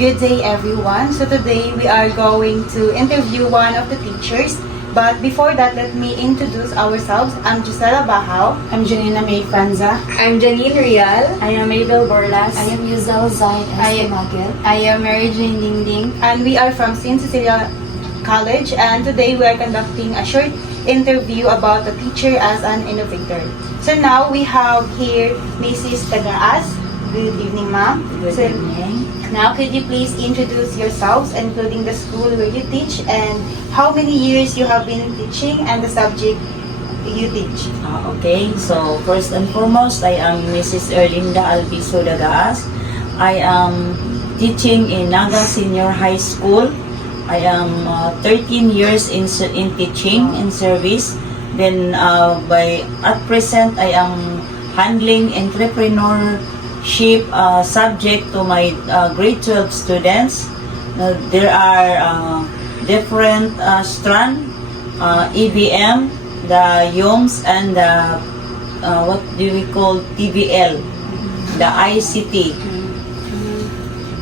Good day everyone. So today we are going to interview one of the teachers. But before that, let me introduce ourselves. I'm Gisela Bahao. I'm Janina May Franza. I'm Janine Rial. I am Mabel Borlas. I am Yuzel Zain Estamagel. I am Mary Jane Dingding. And we are from St. Cecilia College. And today we are conducting a short interview about the teacher as an innovator. So now we have here Mrs. Tagaas. Good evening, ma'am. Good evening. Now, could you please introduce yourselves, including the school where you teach, and how many years you have been teaching, and the subject you teach? Okay, so first and foremost, I am Mrs. Erlinda Albiso Dagaas. I am teaching in Naga Senior High School. I am 13 years in teaching in service. Then at present, I am handling entrepreneurship subject to my grade 12 students. There are different strand, EBM, the YOMS, and the what do we call TBL, the ICT.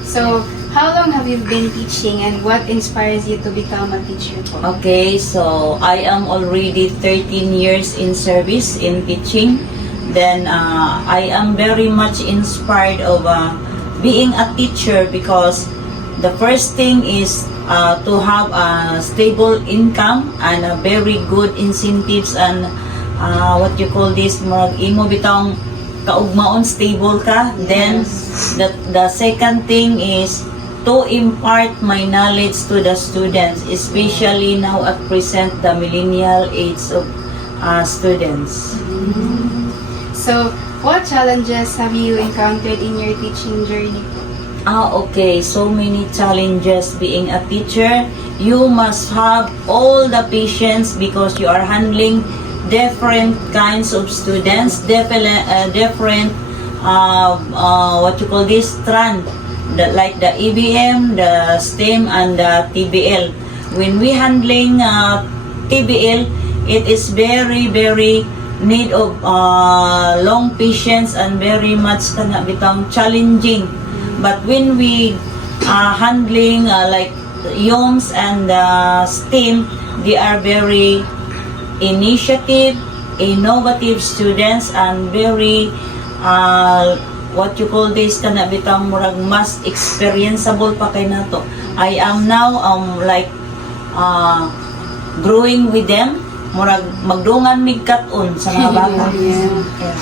So, how long have you been teaching and what inspires you to become a teacher? Okay, so I am already 13 years in service in teaching. Then I am very much inspired of being a teacher because the first thing is to have a stable income and a very good incentives and what you call this, imo bitang kaugmaon stable ka. Then the second thing is to impart my knowledge to the students, especially now at present the millennial age of students. So, what challenges have you encountered in your teaching journey? Okay, so many challenges being a teacher. You must have all the patience because you are handling different kinds of students, different what you call this strand, like the EBM, the STEM, and the TBL. When we handling TBL, it is very need of long patience and very much bitang challenging. But when we handling like YOMS and STEM, they are very initiative, innovative students and very what you call this bitang murag mas experienceable pa kay nato. I am now like growing with them. Murag magdungan mig kat-on sa mga bata. Yeah.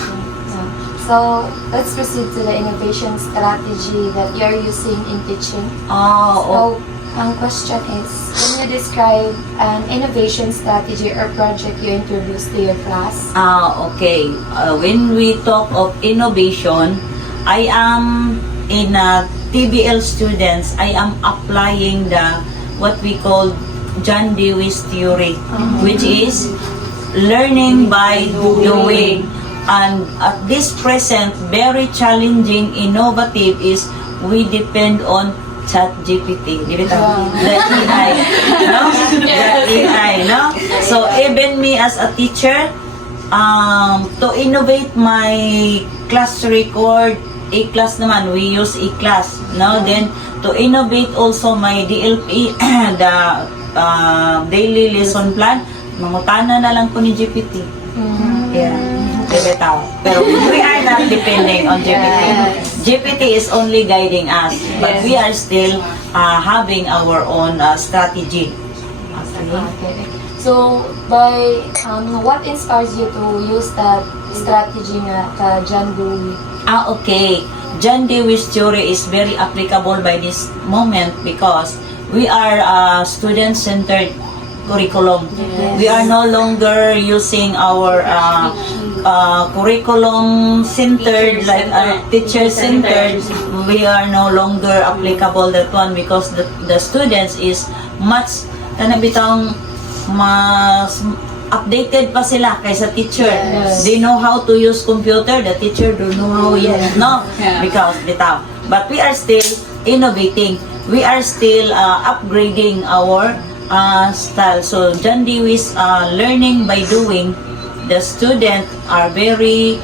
So, let's proceed to the innovation strategy that you're using in teaching. So, ang question is, can you describe an innovation strategy or project you introduced to your class? Okay. When we talk of innovation, I am in TBL students, I am applying the what we call John Dewey's theory, which is learning by doing. And at this present, very challenging, innovative is we depend on ChatGPT. The AI, no? The AI, no? So even me as a teacher, to innovate my class record, E-class naman, we use E-class, no? Then to innovate also my DLP, the daily lesson plan, mangutana na lang po ni GPT. Yeah. Pero we are not depending on GPT. GPT is only guiding us, but we are still having our own strategy. Okay. So, by what inspires you to use that strategy nga ka John Dewey? Okay. John Dewey's theory is very applicable by this moment because we are student-centered curriculum. Yes. We are no longer using our curriculum-centered, like teacher-centered. We are no longer applicable that one because the students is much bitang mas updated pa sila kaysa teacher. Yes. They know how to use computer, the teacher don't know how yet. No, because bitaw. But we are still innovating. We are still upgrading our style. So John Dewey's learning by doing, the student are very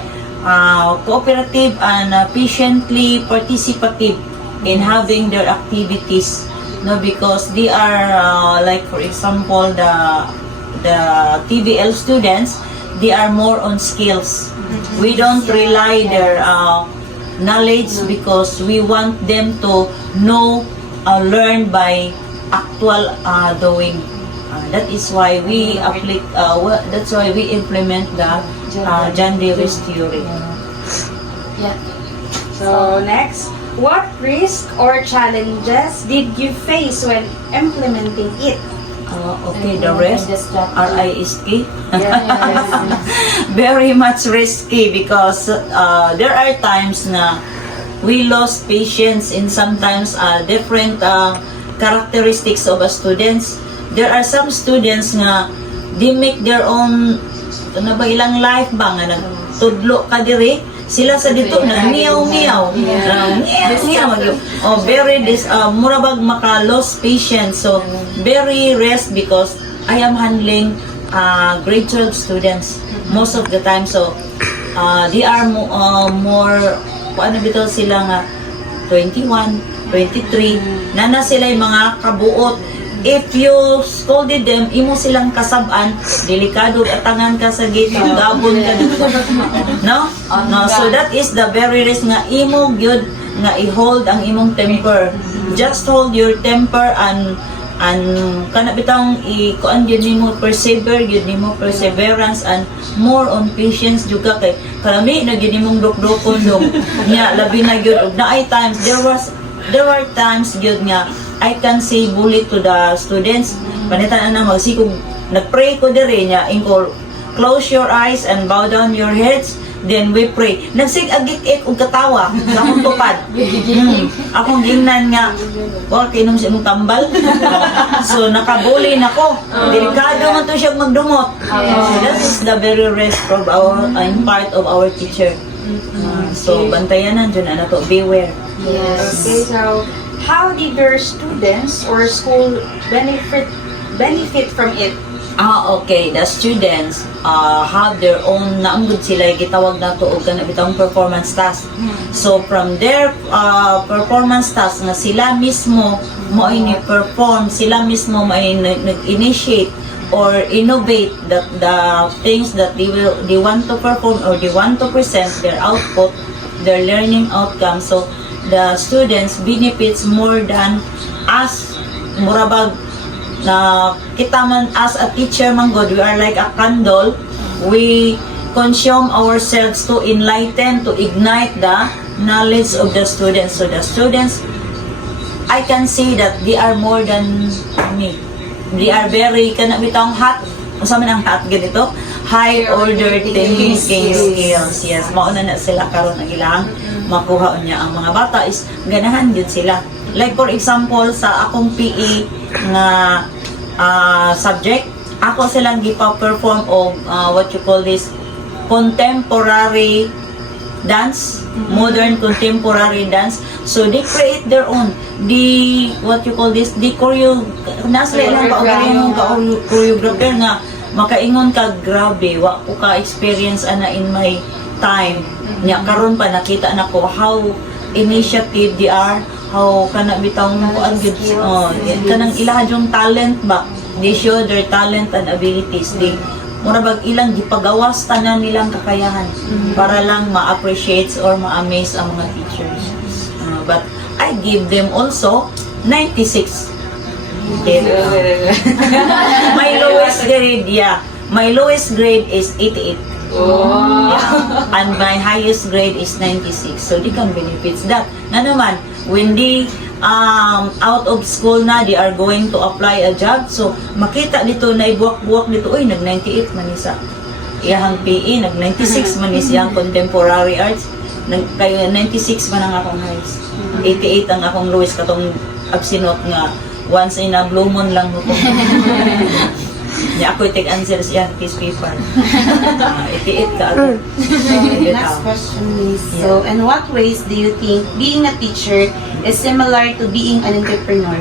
cooperative and patiently participative in having their activities, no, because they are like for example the TBL students, they are more on skills. We don't rely their knowledge because we want them to know, learn by actual doing. That is why we that's why we implement the John Lewis theory. Yeah. So next, what risk or challenges did you face when implementing it? Okay, the rest, RISK. Yes. Very much risky because there are times na we lost patience in sometimes different characteristics of a students. There are some students nga they make their own ano ba ilang life ba nga nagtudlo ka diri sila sa dito na miyaw very murabag maka lost patience, so very rest because I am handling grade 12 students most of the time, so they are more paano bitaw sila nga 21, 23 nana sila yung mga kabuot. If you scolded them, imo silang kasab-an, delikado atangan ka sa gate, gabon ka dito. No? No, so that is the very risk nga imo gyud nga i-hold ang imong temper. Just hold your temper and kana bitang kuan gyud nimo persevere, gyud nimo perseverance and more on patience juga kay kalami na gyud nimong dok-dokon dong. Nya labi na gyud og naay times there were times gyud nga I can say bully to the students. Panitan na magsikog nagpray ko diri nya ingkol close your eyes and bow down your heads, then we pray. Nagsig-agit-it og katawa sa akong tupad. Akong gingnan nga wa kinom sa imong tambal. So nakabully nako. Delikado man to siya magdumot. So that is the very rest of our part of our teacher. So bantayanan jud ana to, beware. Yes. Okay, so how did your students or school benefit from it? Okay, the students have their own naanggod sila gitawag nato og kana bitang performance task. So from their performance task nga sila mismo mo ini perform, sila mismo may nag-initiate or innovate the things that they want to perform or they want to present their output, their learning outcome. So the students benefits more than us murabag na kita man as a teacher man god, we are like a candle, we consume ourselves to enlighten, to ignite the knowledge of the students. So the students, I can say that they are more than me, they are very kana bitang hot usa man ang hot ganito, high order thinking skills. Yes, mauna na sila karon ang ilang makuha niya ang mga bata is ganahan gyud sila. Like for example sa akong PE nga subject, ako silang gipa-perform og what you call this contemporary dance, modern contemporary dance. So they create their own what you call this nasa lang choreographer nga makaingon ka grabe wa ko ka experience ana in my time nya karon pa nakita nako how initiative they are, how kana bitang kuan gyud kanang ilaha yung talent ba, they show their talent and abilities, they mura bag ilang gipagawas tanan nilang kakayahan para lang ma-appreciate or ma-amaze ang mga teachers. But I give them also 96. My lowest grade, my lowest grade is 88. And my highest grade is 96. So they can benefits that. Na naman, when they out of school na, they are going to apply a job. So makita dito na ibuwak-buwak dito, uy, nag-98 man isa. Iyahang PE, nag-96 man is iyang contemporary arts. Kaya 96 man ang akong highest. 88 ang akong lowest, katong absinot nga once in a blue moon lang mo. Niya ako take answer siya case paper. 88 ka agad. Next question is, so in what ways do you think being a teacher is similar to being an entrepreneur?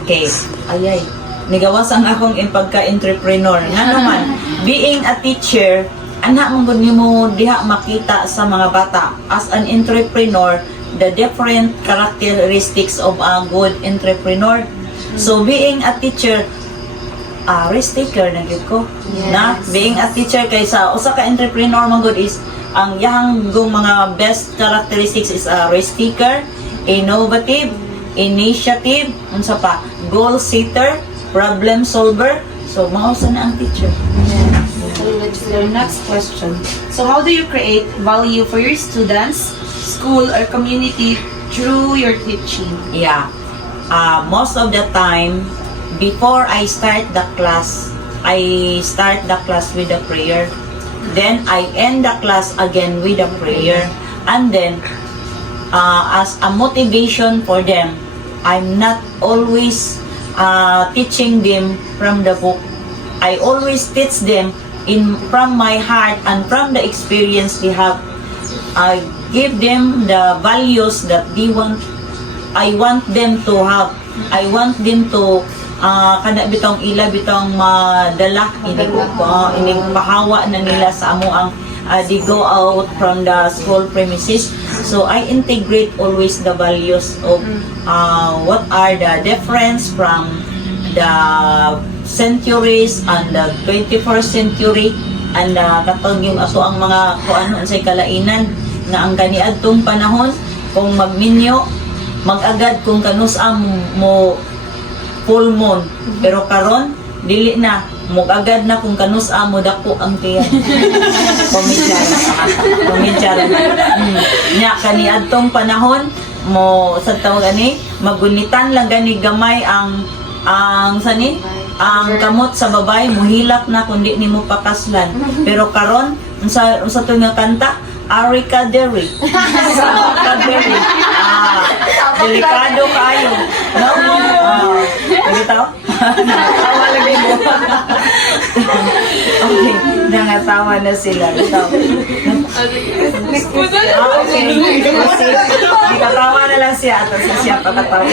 Okay. Ayay. Nigawas ang akong pagka-entrepreneur. Nga naman, being a teacher, anak mong mo diha makita sa mga bata. As an entrepreneur, the different characteristics of a good entrepreneur. So being a teacher, risk taker na gyud ko. Na being a teacher kaysa usa ka entrepreneur man good is ang yang mga best characteristics is a risk taker, innovative, initiative, unsa pa, goal setter, problem solver. So mao sa na ang teacher. So next question. So how do you create value for your students, school, or community through your teaching? Yeah. Most of the time, before I start the class, I start the class with a prayer. Then I end the class again with a prayer. And then, as a motivation for them, I'm not always teaching them from the book. I always teach them from my heart and from the experience they have. I give them the values that they want. I want them to have. I want them to kada bitong ila bitong madala inigpahawa na nila sa amo ang they go out from the school premises. So I integrate always the values of what are the difference from the centuries and the 21st century and katong yung ato ang mga kuan unsay kalainan nga ang kaniadtong panahon kung magminyo magagad kung kanus mo full moon pero karon dili na magagad na kung kanus mo dako ang tiyan komedya nya kaniadtong panahon mo sa tawag ani magunitan lang gani gamay ang sani ang kamot sa babay muhilak na kundi nimo pakaslan pero karon unsa to nga kanta Arica Derry. Delikado kayo. No? Bitaw? Natawa lagi mo. Okay. Nangasawa na sila. Bitaw. Okay. Nakatawa na lang siya at siya pakatawa.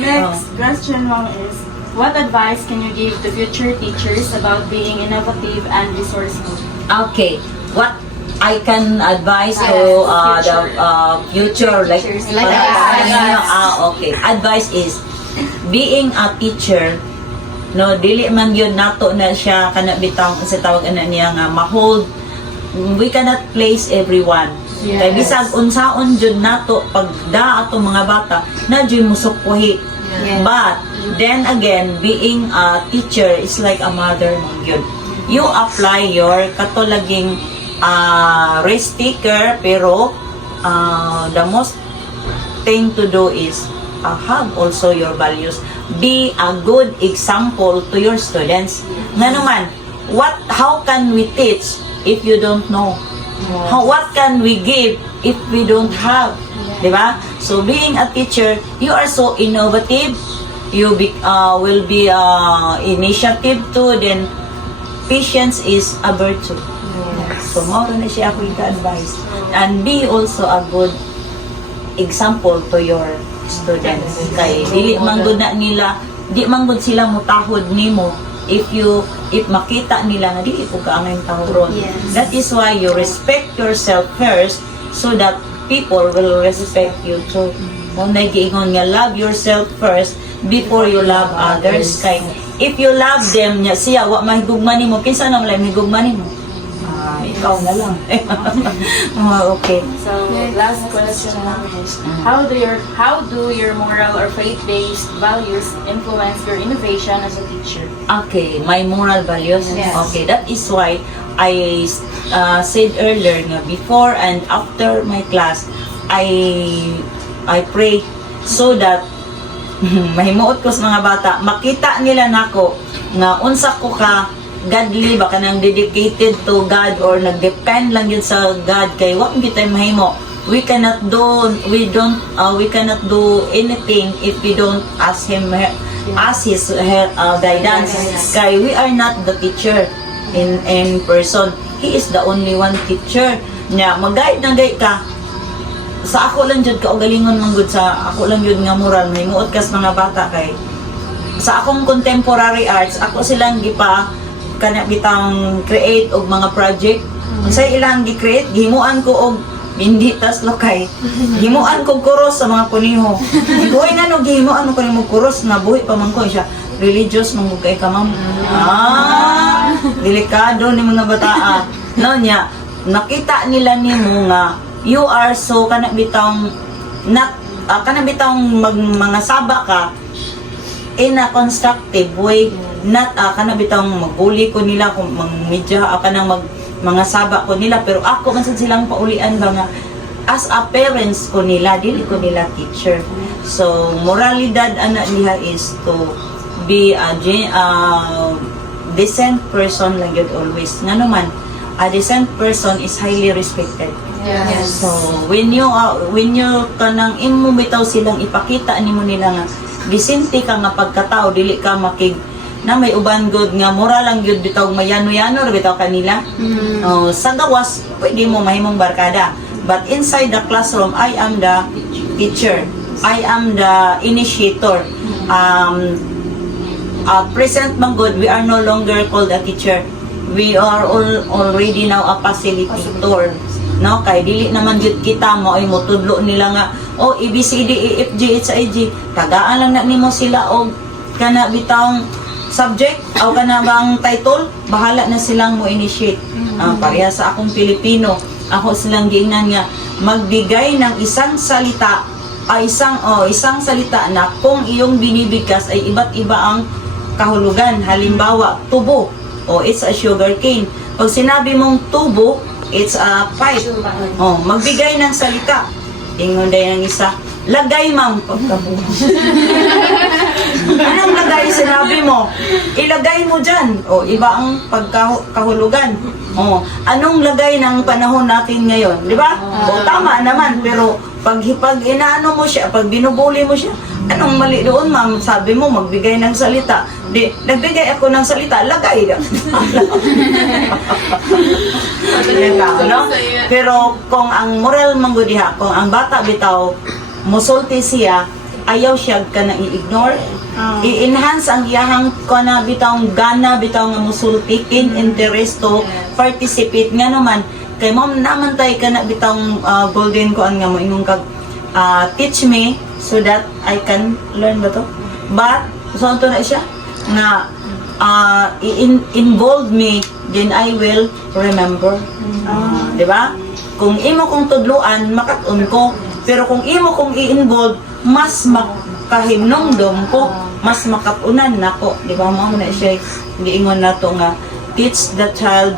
Next question, Mom, is what advice can you give to future teachers about being innovative and resourceful? Okay. What I can advise to the future like okay. Advice is being a teacher no dili man yun nato na siya kana bitaw kasi tawag ana niya nga ma-hold. We cannot place everyone. Kay bisag unsaon jud nato pagda ato mga bata na jud musukpuhi. But then again being a teacher is like a mother man yun. You apply your katulaging risk taker pero the most thing to do is have also your values. Be a good example to your students. Nga naman, how can we teach if you don't know? What can we give if we don't have? Diba? So being a teacher, you are so innovative. You will be initiative too. Then patience is a virtue. So, more na siya ako advice. And be also a good example to your students. Kay dili man gud na nila, di man gud sila mutahod nimo if makita nila nga dili ko ka ang tahuron. That is why you respect yourself first so that people will respect you too. Mo na giingon nga love yourself first before you love others. Kay if you love them nya siya wa mahigugma nimo kinsa nang wala mahigugma nimo. Ikaw na lang. Okay. So, last question lang is, how do your moral or faith-based values influence your innovation as a teacher? Okay, my moral values. Yes. Okay, that is why I said earlier nga before and after my class, I pray so that mahimuot ko sa mga bata, makita nila nako nga unsa ko ka godly baka nang dedicated to God or nagdepend lang yun sa God kay wa kita mahimo. We cannot do anything if we don't ask him his guidance. Kay we are not the teacher in person. He is the only one teacher. Nya mag-guide na guide ka. Sa ako lang jud ka galingon man gud sa ako lang jud nga moral mahimot kas mga bata kay sa akong contemporary arts ako silang gipa kana bitang create og mga project unsay ilang gi-create gihimuan ko og Bindi tas lokay. Himuan kog kuros sa mga kuniho. Iguy nga no gihimuan ko nimo kuros na buhi pa man ko siya. Religious mong kay ka ma'am. Delikado ni mga bataa. No nya, nakita nila nimo nga you are so kana bitang not kana bitang mga saba ka in a constructive way, not kana bitang magbuli ko nila kung medya kanang mga saba ko nila, pero ako man sad silang paulian ba nga as a parents ko nila, dili ko nila teacher. So moralidad ana niya is to be a decent person lang yun always. Nga naman, a decent person is highly respected. Yes. So when you kanang imo bitaw silang ipakita nimo nila nga disente ka nga pagkatao, dili ka makig na may uban good nga mura lang gyud bitaw mayano-yano bitaw kanila. Sa gawas pwede mo mahimong barkada, but inside the classroom I am the teacher, I am the initiator. Present man good, we are no longer called a teacher, we are already now a facilitator. No, kay dili naman gyud kita mo ay motudlo nila nga ABCD EFG tagaan lang na nimo sila og kana bitawng subject o kana bang title, bahala na silang mo initiate. Pareha sa akong Pilipino, ako silang giingnan nga magbigay ng isang salita isang salita na kung iyong binibigkas ay iba't iba ang kahulugan. Halimbawa, tubo, it's a sugar cane. Pag sinabi mong tubo, it's a pipe. Magbigay ng salita. Ingon day ng isa, lagay ma'am pagkabuhos. Anong lagay sinabi mo? Ilagay mo dyan. Iba ang pagkahulugan. Anong lagay ng panahon natin ngayon? Di ba? Tama naman, pero pag inaano mo siya, pag binubuli mo siya, anong mali doon ma'am? Sabi mo, magbigay ng salita. Di, nagbigay ako ng salita, lagay lang. No? Pero kung ang moral manggudiha, kung ang bata bitaw, musulti siya, ayaw siya ka na i-ignore, i-enhance ang iyahang ka na bitawng gana, bitawng nga musulti, in interest to participate nga naman. Kay ma'am naman tayo ka na bitawng golden ko ang nga mo ingong kag teach me so that I can learn ba to? But, so ito na siya, nga involve me, then I will remember. Di ba? Kung imo kong tudluan, makatun ko. Pero kung imo kong i-involve, mas makahimnongdom ko, mas makatunan na ko. Di ba? Mao na siya, giingon na to nga, teach the child,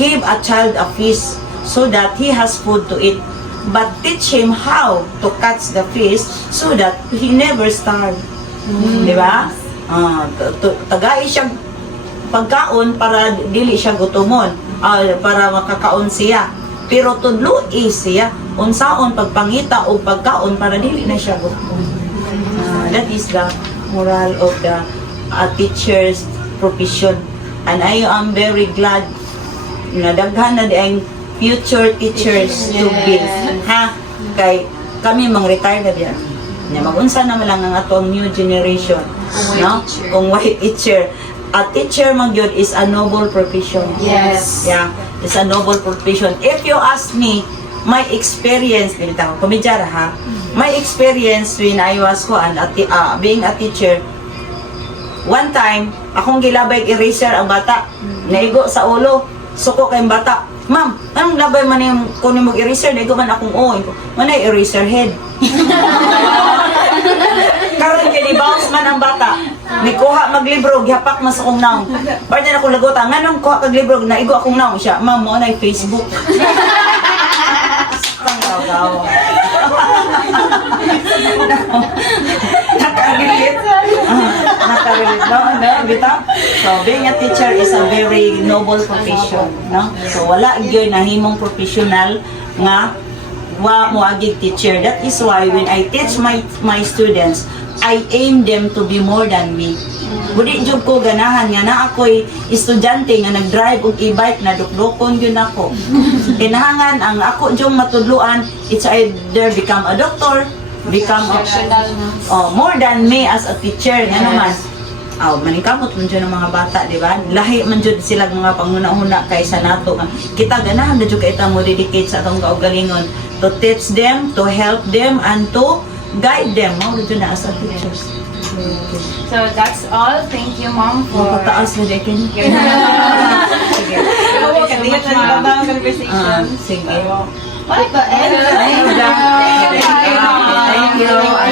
give a child a fish so that he has food to eat. But teach him how to catch the fish so that he never starve. Di ba? Tagai siya pagkaon para dili siya gutomon, para makakaon siya. Pero tudlo siya unsaon pagpangita o pagkaon para dili na siya gutomon. That is the moral of the teacher's profession. And I am very glad na daghan na ang future teachers to be. Ha? Kay kami mang retire na biya. Nya magunsa na lang ang atong new generation, no? Kung white teacher. A teacher man gyud is a noble profession. Yes. Yeah, it's a noble profession. If you ask me, my experience dito, komedyara ha. My experience when I was being a teacher, one time, akong gilabay eraser ang bata. Naigo sa ulo, suko kay bata. Ma'am, anong labay man yung kunin mo eraser? Naigo man akong manay eraser head. Karon kay di bounce man ang bata. Ni kuha maglibro, gihapak man sa akong naong. Or na ako laguta, nganong kuha kag libro, naigo akong naong siya. Ma'am, mo na Facebook. Tanggaw. Nakarilit. Nakarilit, no? Bitaw? So, being a teacher is a very noble profession, no? So, wala gyud nahimong professional nga wa moagig teacher. That is why when I teach my students, I aim them to be more than me. Budi jud ko ganahan nga na ako'y estudyante nga nag-drive og e-bike na duklokon yun ako. Kinahangan ang ako jung matudluan, it's either become a doctor, become more than me as a teacher nga naman. maningkamot man dyan ng mga bata, di ba? Lahi man dyan sila mga panguna-una kaysa nato. Kita ganahan na dyan kita mo dedicate sa atong kaugalingon to teach them, to help them, and to guide them. Mao dyan na as a teachers. So that's all. Thank you, Mom, for Pataas na dyan. your Sige. Kandiyan na yung ibang conversation. Sige. What the end? Thank you. Thank you.